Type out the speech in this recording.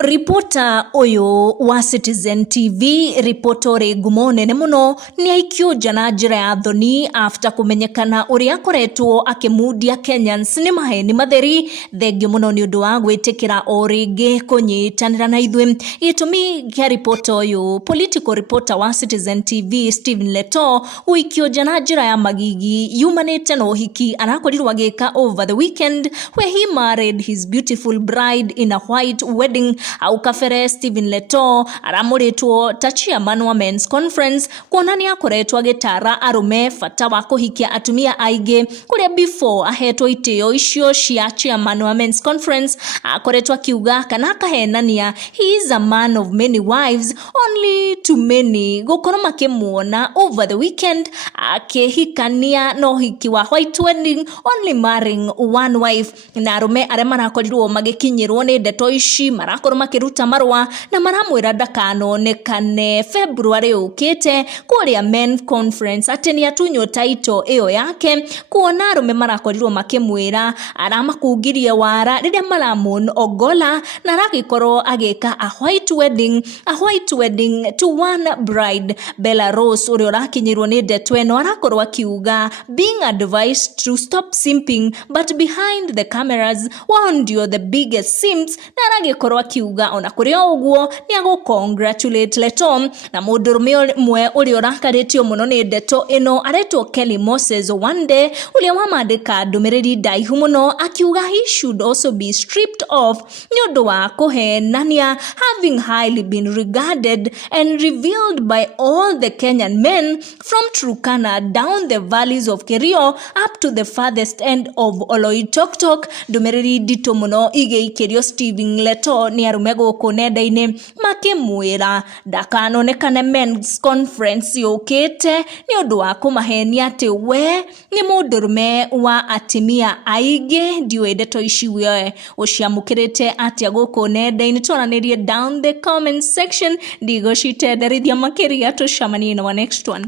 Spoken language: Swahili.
Reporter oyo wa Citizen TV reportore gumone ne muno ni aikio jana njira ya thoni after kumenyekana uria akoretwo akimudia Kenyans ni maheni matheri thengio muno ni undu wa gwitikira o ringi kunyitanira na ithwe gitumi kia reporter oyo political reporter wa Citizen TV Ndeto uikio jana njira ya Magigi yumanite no hiki anakorirwa agika over the weekend where he married his beautiful bride in a white wedding au kafere Ndeto aramuritwo ta chairman wa men's conference kuonania akoretwo agitara arume fata wa kuhikia atumia aige kuria before ahetwo itio icio cia chairman wa men's conference akoretwo akiuga kana akahenania he is a man of many wives only too many gukorwo makimuona over the weekend akihikania no hiki wa white wedding only marrying one wife na arume aria marakorirwo magikinyirwo ni ndeto ici marakorwo makiruta marwa na maramwira ndakanonekane February ukite kuria men conference ateni atunyo title iyo yake kuona arume marakorirwo makimwira aramakungirie wara riria maramon ogola na ragikorwo agika a white wedding to one bride Belarus uria rakinyirwo ni ndeto eno arakorwo akiuga being advised to stop simping but behind the cameras ndio the biggest simps na ragikorwo akiuga ona kuria uguo ni ago congratulate Ndeto na mundurume mwe uria rakaritio muno ni ndeto eno aretwo Kelly Moses one day uria wamandika ndumiriri ndaihu muno akiuga he should also be stripped off ni undu wa kuhenania having highly been regarded and revealed by all the Kenyan men from Turkana down the valleys of Kerio up to the farthest end of Oloitoktok. Ndumiriri ndito muno igeikirio Ndeto ni arume guku nenda-ini makimwira ndakanonekane men's conference yukite ni undu wa kumahenia ati we ni mundurume wa atimia aige ndiwe ndeto ici we uciamukirite atia guku nenda-ini twananirie down the comment section ndigocitenderithia makiria tucamanie na next one.